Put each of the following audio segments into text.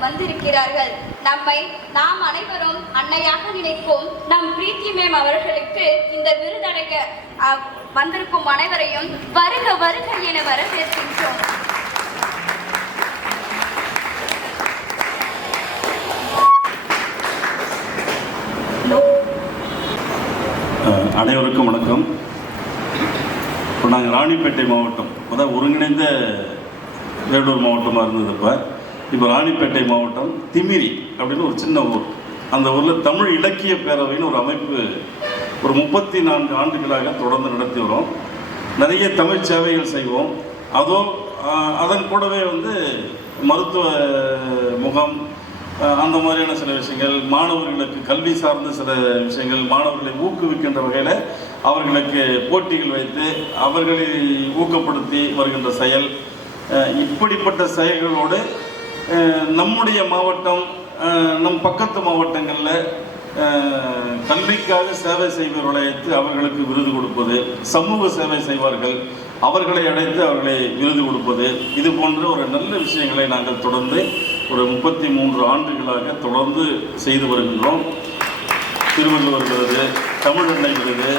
வந்திருக்கிறார்கள். நம்மை நாம் அனைவரும் அன்னையாக நினைப்போம். நம் பிரீத்தி மேம் அவர்களுக்கு இந்த விருதடைக்க அஹ், வந்திருக்கும் அனைவரையும் வருக வருக என வரவேற்கின்றோம். அனைவருக்கும் வணக்கம். இப்போ நாங்கள் ராணிப்பேட்டை மாவட்டம் அதாவது ஒருங்கிணைந்த வேலூர் மாவட்டமாக இருந்தது இப்போ இப்போ ராணிப்பேட்டை மாவட்டம் திமிரி அப்படின்னு ஒரு சின்ன ஊர். அந்த ஊரில் தமிழ் இலக்கிய பேரவைன்னு ஒரு அமைப்பு ஒரு முப்பத்தி நான்கு ஆண்டுகளாக தொடர்ந்து நடத்தி வரோம். நிறைய தமிழ் சேவைகள் செய்வோம். அதோ அதன் கூடவே வந்து மருத்துவ முகாம் அந்த மாதிரியான சில விஷயங்கள் மாணவர்களுக்கு கல்வி சார்ந்த சில விஷயங்கள் மாணவர்களை ஊக்குவிக்கின்ற வகையில் அவர்களுக்கு போட்டிகள் வைத்து அவர்களை ஊக்கப்படுத்தி வருகின்ற செயல் இப்படிப்பட்ட செயல்களோடு நம்முடைய மாவட்டம் நம் பக்கத்து மாவட்டங்களில் கல்விக்காக சேவை செய்பவர்களை அழைத்து அவர்களுக்கு விருது கொடுப்பது சமூக சேவை செய்வார்கள் அவர்களை அழைத்து அவர்களை விருது கொடுப்பது இது போன்ற ஒரு நல்ல விஷயங்களை நாங்கள் தொடர்ந்து ஒரு முப்பத்தி மூன்று ஆண்டுகளாக தொடர்ந்து செய்து வருகின்றோம். திருவள்ளுவர் விருது தமிழண்ணை விருது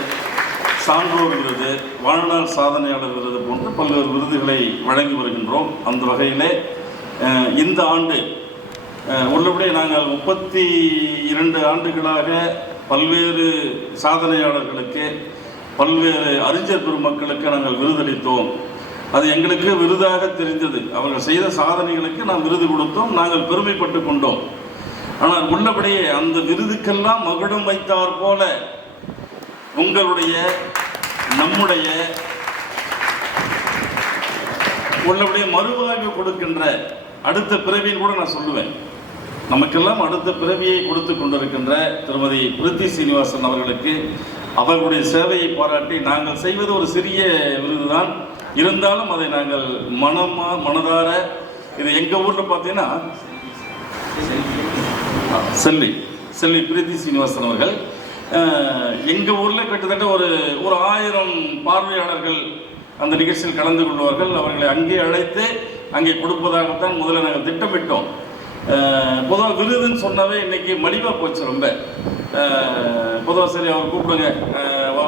சான்றோர் விருது வாழ்நாள் சாதனையாளர் விருது போன்ற பல்வேறு விருதுகளை வழங்கி வருகின்றோம். அந்த வகையிலே இந்த ஆண்டு உள்ளபடி உள்ளபடியே நாங்கள் முப்பத்தி இரண்டு ஆண்டுகளாக பல்வேறு சாதனையாளர்களுக்கு பல்வேறு அறிஞர் பெருமக்களுக்கு நாங்கள் விருதளித்தோம். அது எங்களுக்கு விருதாக தெரிந்தது. அவர்கள் செய்த சாதனைகளுக்கு நாம் விருது கொடுத்தோம். நாங்கள் பெருமைப்பட்டு கொண்டோம். ஆனால் உள்ளபடியே அந்த விருதுக்கெல்லாம் மகுடம் வைத்தார் போல உங்களுடைய நம்முடைய உள்ளபடியே மறுவாழ்வு கொடுக்கின்ற அடுத்த பிறவின்னு கூட நான் சொல்லுவேன். நமக்கெல்லாம் அடுத்த பிறவியை கொடுத்து கொண்டிருக்கின்ற திருமதி பிரித்தி சீனிவாசன் அவர்களுக்கு அவர்களுடைய சேவையை பாராட்டி நாங்கள் செய்வது ஒரு சிறிய விருதுதான். இருந்தாலும் அதை நாங்கள் மனமா மனதார இது எங்கள் ஊரில் பார்த்தீங்கன்னா செல்வி செல்வி பிரீத்தி சீனிவாசன் அவர்கள் எங்கள் ஊரில் கிட்டத்தட்ட ஒரு ஒரு ஆயிரம் பார்வையாளர்கள் அந்த நிகழ்ச்சியில் கலந்து கொள்வார்கள். அவர்களை அங்கே அழைத்து அங்கே கொடுப்பதாகத்தான் முதல்ல நாங்கள் திட்டமிட்டோம். பொதுவாக விருதுன்னு சொன்னாவே இன்னைக்கு மலிவாக போச்சு ரொம்ப. பொதுவாக சரி அவர் கூப்பிடுங்க.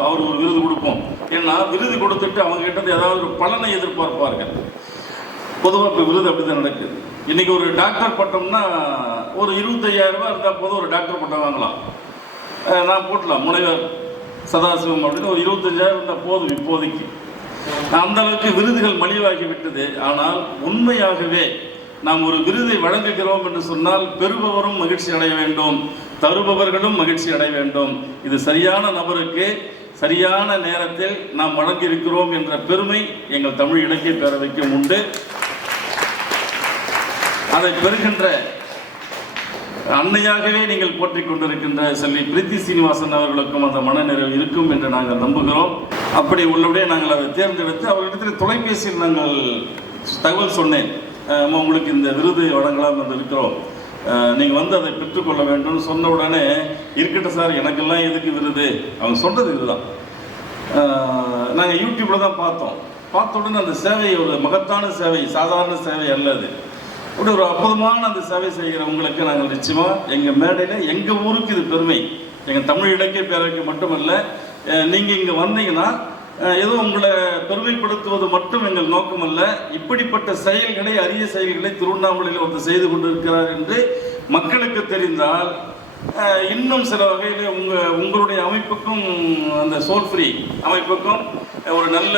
அவர் ஒரு விருது கொடுப்போம். ஏன்னா விருது கொடுத்துட்டு அவங்க கிட்ட ஏதாவது ஒரு பலனை எதிர்பார்ப்பார்கள். பொதுவாக இப்போ விருது அப்படி தான் நடக்குது. இன்னைக்கு ஒரு டாக்டர் பட்டம்னா ஒரு இருபத்தையாயிரம் ரூபாய் இருந்தால் போதும் ஒரு டாக்டர் பட்டம் வாங்கலாம். நான் போட்டலாம். முனைவர் சதாசிவம் அப்படின்னு ஒரு இருபத்தஞ்சாயிரம் இருந்தால் போதும் இப்போதைக்கு. அந்த அளவுக்கு விருதுகள் மலிவாகி விட்டது. ஆனால் உண்மையாகவே நாம் ஒரு விருதை வழங்குகிறோம் என்று சொன்னால் பெறுபவரும் மகிழ்ச்சி அடைய வேண்டும். தருபவர்களும் மகிழ்ச்சி அடைய வேண்டும். இது சரியான நபருக்கு சரியான நேரத்தில் நாம் வழங்கியிருக்கிறோம் என்ற பெருமை எங்கள் தமிழ் இலக்கிய பேரவைக்கும் உண்டு. அதை பெறுகின்ற அன்னையாகவே நீங்கள் போற்றிக் கொண்டிருக்கின்ற செல்வி பிரீத்தி சீனிவாசன் அவர்களுக்கும் அந்த மனநிறைவு இருக்கும் என்று நாங்கள் நம்புகிறோம். அப்படி உள்ளபடியே நாங்கள் அதை தேர்ந்தெடுத்து அவர்களிடத்தில் தொலைபேசியில் நாங்கள் தகவல் சொன்னேன். உங்களுக்கு இந்த விருது வழங்கலாம் என்று இருக்கிறோம் நீங்கள் வந்து அதை பெற்றுக்கொள்ள வேண்டும் சொன்ன உடனே இருக்கட்டும் சார் எனக்கெல்லாம் எதுக்கு விருது? அவங்க சொன்னது இதுதான். நாங்கள் யூடியூப்பில் தான் பார்த்தோம். பார்த்த உடனே அந்த சேவை ஒரு மகத்தான சேவை சாதாரண சேவை அல்ல அது. அப்படி ஒரு அற்புதமான அந்த சேவை செய்கிறவங்களுக்கு நாங்கள் நிச்சயமாக எங்கள் மேடையில் எங்கள் ஊருக்கு இது பெருமை. எங்கள் தமிழ் இலக்கிய பேரவைக்கு மட்டுமல்ல நீங்கள் இங்கே வந்தீங்கன்னா ஏதோ உங்களை பெருமைப்படுத்துவது மட்டும் எங்கள் நோக்கமல்ல. இப்படிப்பட்ட செயல்களை அரிய செயல்களை திருவண்ணாமலையில் ஒருத்தர் செய்து கொண்டிருக்கிறார் என்று மக்களுக்கு தெரிந்தால் இன்னும் சில வகையில் உங்கள் உங்களுடைய அமைப்புக்கும் அந்த சோல் ஃப்ரீ அமைப்புக்கும் ஒரு நல்ல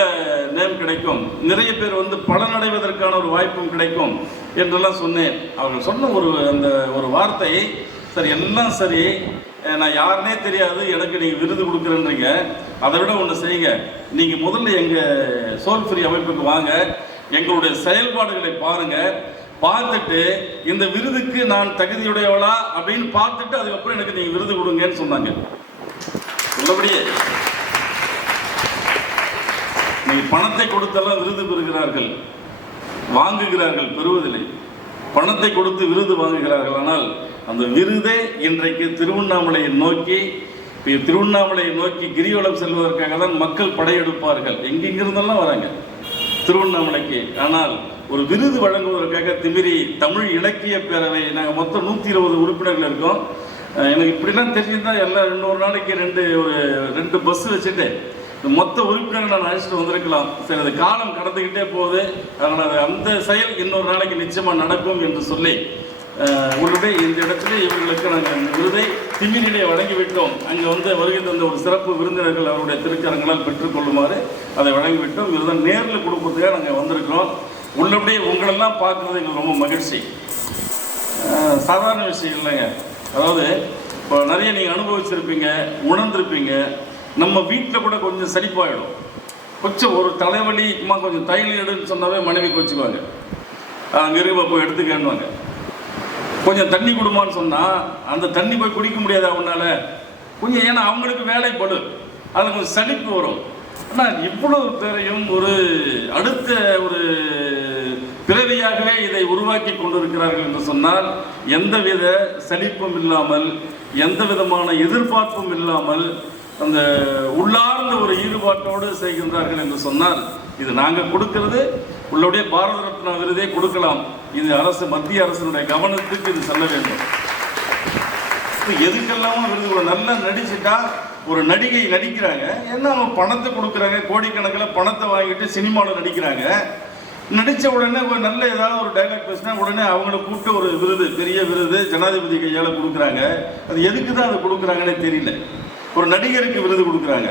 நேம் கிடைக்கும். நிறைய பேர் வந்து பலனடைவதற்கான ஒரு வாய்ப்பும் கிடைக்கும் என்றெல்லாம் சொன்னேன். அவர்கள் சொன்ன ஒரு அந்த ஒரு வார்த்தை சரி எல்லாம் சரி நான் யாருனே தெரியாது. எனக்கு நீங்கள் விருது கொடுக்குறேன்றீங்க. அதை விட ஒன்று செய்யுங்க. நீங்கள் முதல்ல எங்கள் சோல் ஃப்ரீ அமைப்புக்கு வாங்க. எங்களுடைய செயல்பாடுகளை பாருங்கள் பார்த்துட்டு இந்த விருதுக்கு நான் தகுதியுடையவளா அப்படின்னு பார்த்துட்டு அதுக்கப்புறம் எனக்கு நீங்கள் விருது கொடுங்கன்னு சொன்னாங்க. உள்ளபடியே. நீங்கள் பணத்தை கொடுத்தெல்லாம் விருது பெறுகிறார்கள். வாங்குகிறார்கள். பெறுவதில்லை. பணத்தை கொடுத்து விருது வாங்குகிறார்கள். ஆனால் அந்த விருதே இன்றைக்கு திருவண்ணாமலையை நோக்கி திருவண்ணாமலையை நோக்கி கிரிவலம் செல்வதற்காக தான் மக்கள் படையெடுப்பார்கள் எங்கெங்கிருந்தெல்லாம் வராங்க. திருவண்ணாமலைக்கு. ஆனால் ஒரு விருது வழங்குவதற்காக திமிரி தமிழ் இலக்கிய பேரவை நாங்கள் மொத்தம் நூற்றி இருபது உறுப்பினர்கள் இருக்கோம். எனக்கு இப்படிலாம் தெரிஞ்சிருந்தா எல்லாம் இன்னொரு நாளைக்கு ரெண்டு ஒரு ரெண்டு பஸ் வச்சுட்டு இந்த மொத்த உறுப்பினர்கள் நான் அழைச்சிட்டு வந்திருக்கலாம். சரி அது காலம் கடந்துக்கிட்டே போகுது. அதனால் அது அந்த செயல் இன்னொரு நாளைக்கு நிச்சயமாக நடக்கும் என்று சொல்லி அஹ், உங்களுடைய இந்த இடத்துல இவர்களுக்கு நாங்கள் இந்த விருதை திமிரிலே வழங்கிவிட்டோம். அங்கே வந்து வருகை தந்த ஒரு சிறப்பு விருந்தினர்கள் அவருடைய திருக்கரங்களால் பெற்றுக்கொள்ளுமாறு அதை வழங்கிவிட்டோம். இதுதான் நேரில் கொடுப்பதுக்காக நாங்கள் வந்திருக்கிறோம். உள்ளபடியே உங்களெல்லாம் பார்க்குறது எங்களுக்கு ரொம்ப மகிழ்ச்சி. சாதாரண விஷயம் இல்லைங்க. அதாவது இப்போ நிறைய நீங்கள் அனுபவிச்சிருப்பீங்க உணர்ந்திருப்பீங்க. நம்ம வீட்டில் கூட கொஞ்சம் சரிப்பாயிடும். கொஞ்சம் ஒரு தலைவலிமா கொஞ்சம் தையல் எடுன்னு சொன்னாவே மனைவி கோச்சுக்குவாங்க. அங்கே இருக்க போய் எடுத்துக்கன்னுவாங்க. கொஞ்சம் தண்ணி கொடுமான்னு சொன்னால் அந்த தண்ணி போய் குடிக்க முடியாது அவனால் கொஞ்சம் ஏன்னா அவங்களுக்கு வேலை அதில் கொஞ்சம் சளிப்பு வரும். ஆனால் இவ்வளவு பேரையும் ஒரு அடுத்த ஒரு பிறவியாகவே இதை உருவாக்கி கொண்டிருக்கிறார்கள் என்று சொன்னால் எந்தவித சலிப்பும் இல்லாமல் எந்த விதமான எதிர்பார்ப்பும் இல்லாமல் அந்த உள்ளார்ந்த ஒரு ஈடுபாட்டோடு செய்கின்றார்கள் என்று சொன்னால் இது நாங்கள் கொடுக்கிறது உள்ளுடைய பாரத ரத்னா விருதே கொடுக்கலாம். இது அரசு மத்திய அரசினுடைய கவனத்துக்கு இது செல்ல வேண்டும். இப்ப எதுக்கெல்லாம் விருது ஒரு நல்லா நடிச்சுட்டா ஒரு நடிகை நடிக்கிறாங்க. என்ன அவங்க பணத்தை கொடுக்குறாங்க? கோடிக்கணக்கில் பணத்தை வாங்கிட்டு சினிமாவில் நடிக்கிறாங்க. நடித்த உடனே ஒரு நல்ல ஏதாவது ஒரு டைலாக் பேசினா உடனே அவங்கள கூப்பிட்டு ஒரு விருது பெரிய விருது ஜனாதிபதி கையால் கொடுக்குறாங்க. அது எதுக்கு தான் அதை கொடுக்குறாங்கன்னே தெரியல. ஒரு நடிகருக்கு விருது கொடுக்குறாங்க.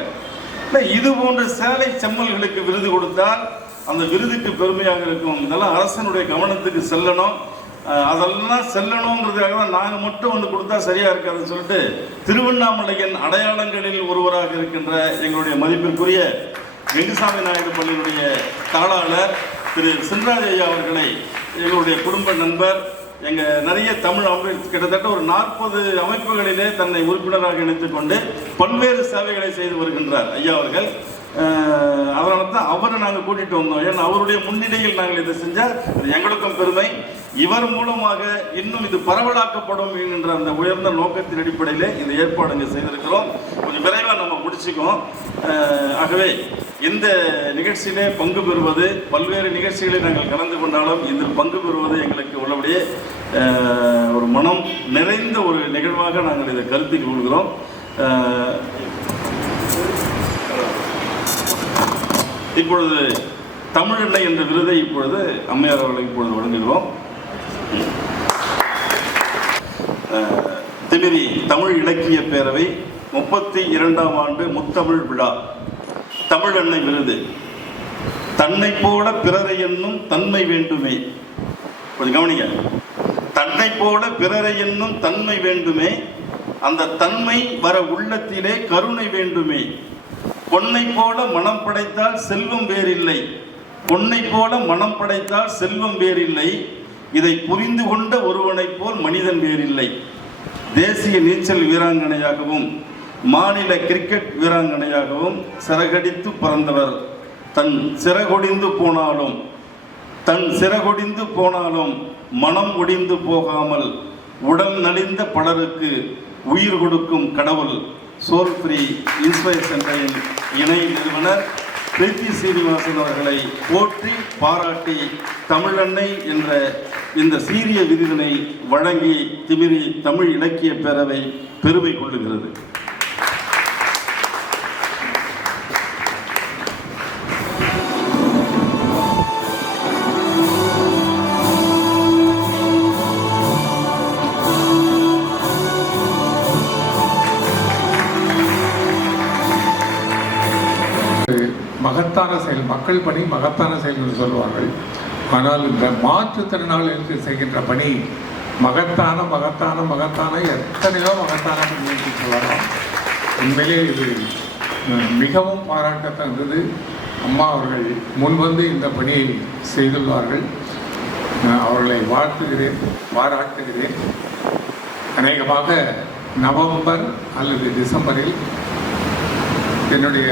இல்லை இது போன்ற சேலை செம்மல்களுக்கு விருது கொடுத்தால் அந்த விருதுக்கு பெருமையாக இருக்கும். இதெல்லாம் அரசனுடைய கவனத்துக்கு செல்லணும். அதெல்லாம் செல்லணுங்கிறதுக்காக தான் நாங்கள் மட்டும் வந்து கொடுத்தா சரியா இருக்காதுன்னு சொல்லிட்டு திருவண்ணாமலையின் அடையாளங்களில் ஒருவராக இருக்கின்ற எங்களுடைய மதிப்பிற்குரிய வெங்குசாமி நாயுடு பள்ளியினுடைய தாளாளர் திரு சின்ராஜ் ஐயா அவர்களை எங்களுடைய குடும்ப நண்பர் எங்க நிறைய தமிழ் அமை கிட்டத்தட்ட ஒரு நாற்பது அமைப்புகளிலே தன்னை உறுப்பினராக இணைத்துக் கொண்டு பல்வேறு சேவைகளை செய்து வருகின்றார் ஐயா அவர்கள். அதனால தான் அவரை நாங்கள் கூட்டிட்டு வந்தோம். ஏன்னா அவருடைய முன்னிலையில் நாங்கள் இதை செஞ்சால் அது எங்களுக்கும் பெருமை. இவர் மூலமாக இன்னும் இது பரவலாக்கப்படும் என்கின்ற அந்த உயர்ந்த நோக்கத்தின் அடிப்படையில் இந்த ஏற்பாடுங்க செய்திருக்கிறோம். கொஞ்சம் விரைவாக நம்ம முடிச்சுக்கோம் ஆகவே இந்த நிகழ்ச்சியிலே பங்கு பெறுவது பல்வேறு நிகழ்ச்சிகளில் நாங்கள் கலந்து கொண்டாலும் இதில் பங்கு பெறுவது எங்களுக்கு உள்ளபடியே ஒரு மனம் நிறைந்த ஒரு நிகழ்வாக நாங்கள் இதை கருத்தில் கொள்கிறோம். இப்பொழுது தமிழெண்ணை என்ற விருதை இப்பொழுது அம்மையார் அவர்களுக்கு இப்பொழுது வழங்குகிறோம். திமிரி தமிழ் இலக்கிய பேரவை முப்பத்தி இரண்டாம் ஆண்டு முத்தமிழ் விழா. தமிழெண்ணை விருது. தன்னை போல பிறரை என்னும் தன்மை வேண்டுமே. கொஞ்சம் கவனிங்க. தன்னை போல பிறரை என்னும் தன்மை வேண்டுமே. அந்த தன்மை வர உள்ளத்திலே கருணை வேண்டுமே. பொன்னை போல மனம் படைத்தால் செல்வம் வேறில்லை. பொன்னை போல மனம் படைத்தால் செல்வம் வேறில்லை. இதை புரிந்து கொண்ட ஒருவனைப் போல் மனிதன் வேறில்லை. தேசிய நீச்சல் வீராங்கனையாகவும் மாநில கிரிக்கெட் வீராங்கனையாகவும் சிறகடித்து பறந்தவர். தன் சிறகொடிந்து போனாலும் தன் சிறகொடிந்து போனாலும் மனம் ஒடிந்து போகாமல் உடல் நலிந்த பலருக்கு உயிர் கொடுக்கும் கடவுள் சோல் ஃப்ரீ இன்ஸ்பயர் சென்டரின் இணை நிறுவனர் பிரீத்தி சீனிவாசன் அவர்களை போற்றி பாராட்டி தமிழன்னை என்ற இந்த சீரிய விருதினை வழங்கி திமிரி தமிழ் இலக்கிய பேரவை பெருமை கொள்ளுகிறது. மக்கள் பணி மகத்தான செயல் என்று சொல்வார்கள் ஆனால் இந்த மாற்றுத்திறனாளிகளுக்கு செய்கின்ற பணி மகத்தான மகத்தான மகத்தான எத்தனையோ மகத்தான பணி சொல்லலாம் உண்மையிலே இது மிகவும் மிகவும் இருந்தது அம்மா அவர்கள் முன்வந்து இந்த பணியை செய்துள்ளார்கள். அவர்களை வாழ்த்துகிறேன் பாராட்டுகிறேன். அநேகமாக நவம்பர் அல்லது டிசம்பரில் என்னுடைய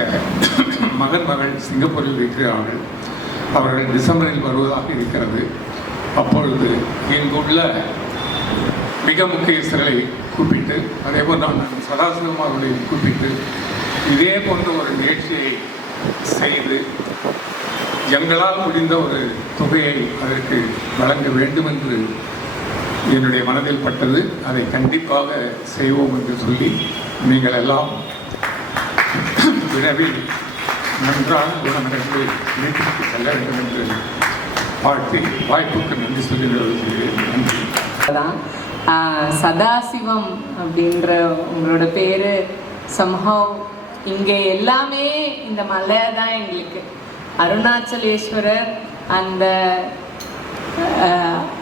மகன் மகள் சிங்கப்பூரில் இருக்கிறார்கள். அவர்கள் டிசம்பரில் வருவதாக இருக்கிறது. அப்பொழுது இங்குள்ள மிக முக்கியஸ்தர்களை கூப்பிட்டு அதேபோல் நான் சதாசிவம் அவர்களை கூப்பிட்டு இதே போன்ற ஒரு நிகழ்ச்சியை செய்து எங்களால் முடிந்த ஒரு தொகையை அதற்கு வழங்க வேண்டும் என்று என்னுடைய மனதில் பட்டது. அதை கண்டிப்பாக செய்வோம் என்று சொல்லி நீங்கள் எல்லாம் விரைவில் நன்றாக குணமடைந்து வீட்டுக்கு செல்ல வேண்டும் என்று வாழ்த்தி வாய்ப்புக்கு நன்றி சொல்லி நன்றி. சதாசிவம் அப்படின்ற உங்களோட பேர் சம்ஹவ் இங்கே எல்லாமே இந்த மலையாக தான் எங்களுக்கு. அருணாச்சலேஸ்வரர் அந்த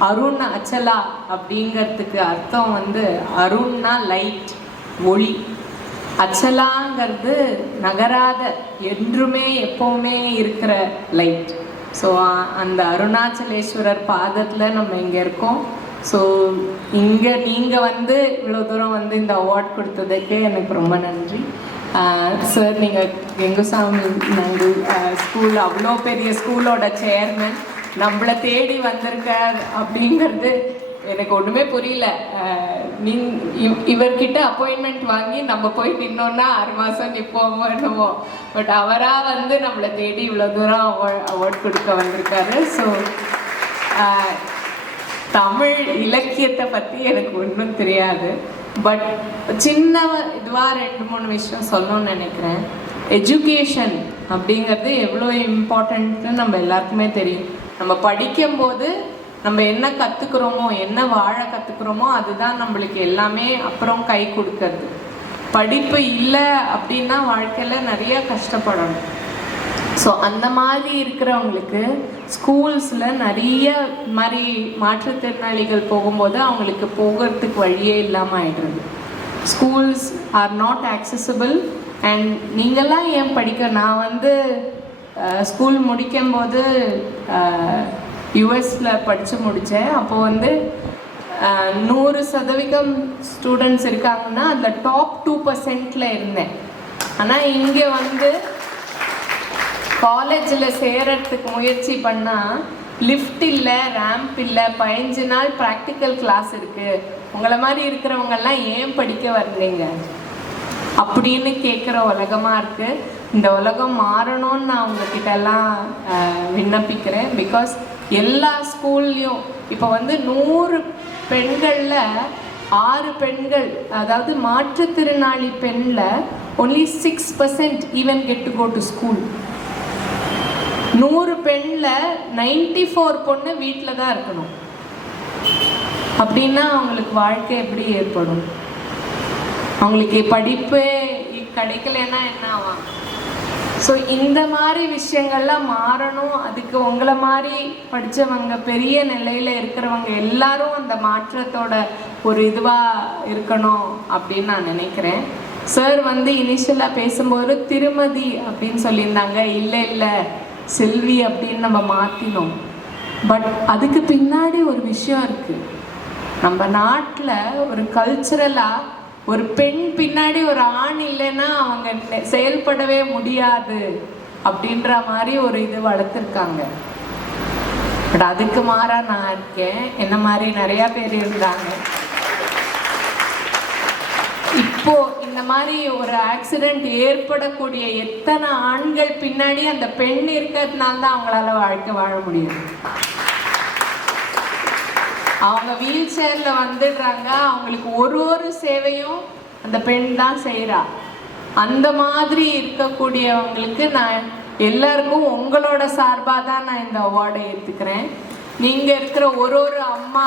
அருண் அச்சலா அப்படிங்கிறதுக்கு அர்த்தம் வந்து அருண்னா லைட் ஒளி. அச்சலா அச்சலாங்கிறது நகராத என்றுமே எப்போவுமே இருக்கிற லைட் ஸோ அந்த அருணாச்சலேஸ்வரர் பாதத்தில் நம்ம இங்கே இருக்கோம். ஸோ இங்கே நீங்கள் வந்து இவ்வளோ தூரம் வந்து இந்த அவார்ட் கொடுத்ததுக்கு எனக்கு ரொம்ப நன்றி. சார் நீங்கள் கெங்குசாமி நங்கு ஸ்கூல் அவ்வளோ பெரிய ஸ்கூலோட சேர்மன் நம்மளை தேடி வந்திருக்கார் அப்படிங்கிறது எனக்கு ஒன்றுமே புரியல. நின் இவ் இவர்கிட்ட அப்பாயின்மெண்ட் வாங்கி நம்ம போய் நின்னோன்னா ஆறு மாதம் நிற்போமோ என்னமோ. பட் அவராக வந்து நம்மளை தேடி இவ்வளோ தூரம் அவார்ட் அவார்ட் கொடுக்க வந்திருக்காரு. ஸோ தமிழ் இலக்கியத்தை பற்றி எனக்கு ஒன்றும் தெரியாது. பட் சின்ன இதுவாக ரெண்டு மூணு விஷயம் சொல்லணும்னு நினைக்கிறேன். எஜுகேஷன் அப்படிங்கிறது எவ்வளோ இம்பார்ட்டன்ட்னு நம்ம எல்லாருக்குமே தெரியும். நம்ம படிக்கும்போது நம்ம என்ன கற்றுக்குறோமோ என்ன வாழ கற்றுக்குறோமோ அதுதான் நம்மளுக்கு எல்லாமே அப்புறம் கை கொடுக்கறது. படிப்பு இல்லை அப்படின்னா வாழ்க்கையில் நிறைய கஷ்டப்படணும். ஸோ அந்த மாதிரி இருக்கிறவங்களுக்கு ஸ்கூல்ஸில் நிறைய மாதிரி மாற்றுத்திறனாளிகள் போகும்போது அவங்களுக்கு போகிறதுக்கு வழியே இல்லாமல் ஆயிடுறது. Schools are not accessible and நீங்கள்லாம் ஏன் படிக்க? நான் வந்து ஸ்கூல் முடிக்கும்போது யுஎஸில் படித்து முடித்தேன் அப்போ வந்து நூறு சதவீதம் ஸ்டூடெண்ட்ஸ் இருக்காங்கன்னா அதில் டாப் டூ பர்சன்டில் இருந்தேன். ஆனால் இங்கே வந்து காலேஜில் சேரத்துக்கு முயற்சி பண்ணால் லிஃப்ட் இல்லை ரேம்ப் இல்லை பதினஞ்சு நாள் ப்ராக்டிக்கல் கிளாஸ் இருக்குது உங்களை மாதிரி இருக்கிறவங்கெல்லாம் ஏன் படிக்க வர்றீங்க? அப்படின்னு கேட்குற உலகமாக இருக்குது இந்த உலகம் மாறணும்னு நான் உங்ககிட்ட எல்லாம் விண்ணப்பிக்கிறேன். பிகாஸ் எல்லா ஸ்கூல்லையும் இப்போ வந்து நூறு பெண்களில் ஆறு பெண்கள் அதாவது மாற்றுத்திறனாளி பெண்ணில் only six percent even get to go to school நூறு பெண்ணில் நைன்டி ஃபோர் பொண்ணு வீட்டில் தான் இருக்கணும். அப்படின்னா அவங்களுக்கு வாழ்க்கை எப்படி ஏற்படும்? அவங்களுக்கு படிப்பு கிடைக்கலன்னா என்ன ஆகும்? ஸோ இந்த மாதிரி விஷயங்கள்லாம் மாறணும். அதுக்கு உங்களை மாதிரி படித்தவங்க பெரிய நிலையில் இருக்கிறவங்க எல்லாரும் அந்த மாற்றத்தோட ஒரு இதுவாக இருக்கணும் அப்படின்னு நான் நினைக்கிறேன். சார் வந்து இனிஷியலாக பேசும்போது திருமதி அப்படின்னு சொல்லியிருந்தாங்க. இல்லை இல்லை செல்வி அப்படின்னு நம்ம மாற்றினோம் பட் அதுக்கு பின்னாடி ஒரு விஷயம் இருக்குது நம்ம நாட்டில் ஒரு கல்ச்சுரலாக ஒரு பெண் பின்னாடி ஒரு ஆண் இல்லைன்னா அவங்க செயல்படவே முடியாது அப்படின்ற மாதிரி ஒரு இது வளர்த்துருக்காங்க. பட் அதுக்கு மாறா நான் இருக்கேன். என்ன மாதிரி நிறையா பேர் இருந்தாங்க. இப்போ இந்த மாதிரி ஒரு ஆக்சிடென்ட் ஏற்படக்கூடிய எத்தனை ஆண்கள் பின்னாடி அந்த பெண் இருக்கிறதுனால தான் அவங்களால வாழ்க்கை வாழ முடியும் அவங்க வீல் சேரில் வந்துடுறாங்க. அவங்களுக்கு ஒரு ஒரு சேவையும் அந்த பெண் தான் செய்கிறா அந்த மாதிரி இருக்கக்கூடியவங்களுக்கு நான் எல்லாருக்கும் உங்களோட சார்பாக தான் நான் இந்த அவார்டை ஏற்றுக்கிறேன் நீங்கள் இருக்கிற ஒரு ஒரு அம்மா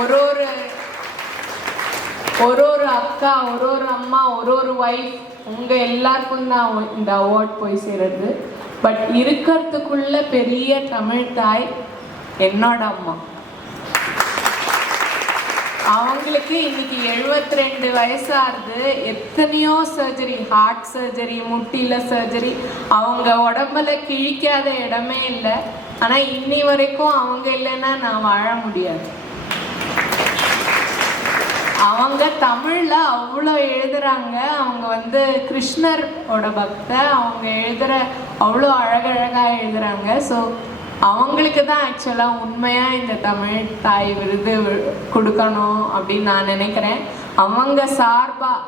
ஒரு ஒரு ஒரு ஒரு அக்கா ஒரு ஒரு அம்மா ஒரு ஒரு ஒய்ஃப் உங்கள் எல்லாருக்கும் தான் இந்த அவார்ட் போய் சேர்றது. பட் இருக்கிறதுக்குள்ள பெரிய தமிழ் தாய் என்னோட அம்மா. அவங்களுக்கு இன்னைக்கு 72 ரெண்டு வயசாகுது. எத்தனையோ சர்ஜரி ஹார்ட் சர்ஜரி முட்டியில் சர்ஜரி அவங்க உடம்புல கிழிக்காத இடமே இல்லை. ஆனால் இன்னி வரைக்கும் அவங்க இல்லைன்னா நான் வாழ முடியாது. அவங்க தமிழில் அவ்வளோ எழுதுறாங்க. அவங்க வந்து கிருஷ்ணரோட பக்த. அவங்க எழுதுகிற அவ்வளோ அழகழகாக எழுதுறாங்க. ஸோ அவங்களுக்கு தான் ஆக்சுவலாக உண்மையாக இந்த தமிழ் தாய் விருது கொடுக்கணும் அப்படின்னு நான் நினைக்கிறேன். அவங்க சார்பாக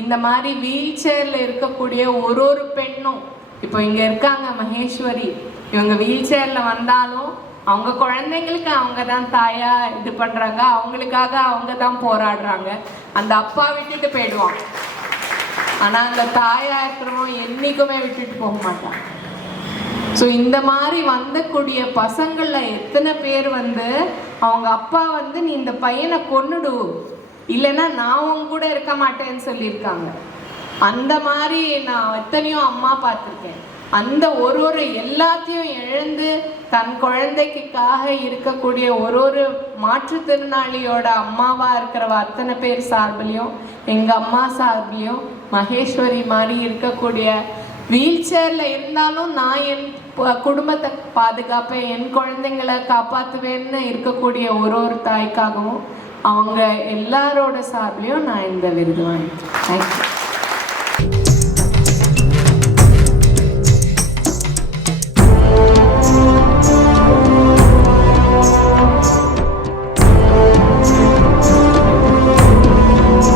இந்த மாதிரி வீல் சேரில் இருக்கக்கூடிய ஒரு ஒரு பெண்ணும் இப்போ இங்கே இருக்காங்க மகேஸ்வரி. இவங்க வீல் சேரில் வந்தாலும் அவங்க குழந்தைங்களுக்கு அவங்க தான் தாயா இது பண்ணுறாங்க அவங்களுக்காக அவங்க தான் போராடுறாங்க. அந்த அப்பா விட்டுட்டு போயிடுவான். ஆனால் அந்த தாயா இருக்கிறவன் என்னைக்குமே விட்டுட்டு போக மாட்டான். ஸோ இந்த மாதிரி வந்தக்கூடிய பசங்களில் எத்தனை பேர் வந்து அவங்க அப்பா வந்து நீ இந்த பையனை கொன்னுடு. இல்லைன்னா நான் உங்க கூட இருக்க மாட்டேன்னு சொல்லியிருக்காங்க. அந்த மாதிரி நான் எத்தனையோ அம்மா பார்த்துருக்கேன். அந்த ஒரு ஒரு எல்லாத்தையும் இழந்து தன் குழந்தைக்காக இருக்கக்கூடிய ஒரு ஒரு மாற்றுத்திறனாளியோட அம்மாவாக இருக்கிறவ அத்தனை பேர் சார்பிலையும் எங்கள் அம்மா சார்பிலையும் மகேஸ்வரி மாதிரி இருக்கக்கூடிய வீல் சேரில் இருந்தாலும் நான் என் குடும்பத்தை பாதுகாப்பேன் என் குழந்தைங்களை காப்பாற்றுவேன்னு இருக்கக்கூடிய ஒரு ஒரு தாய்க்காகவும் அவங்க எல்லாரோட சார்பிலையும் நான் இந்த விருது வாங்கிட்டேன் தேங்க்யூ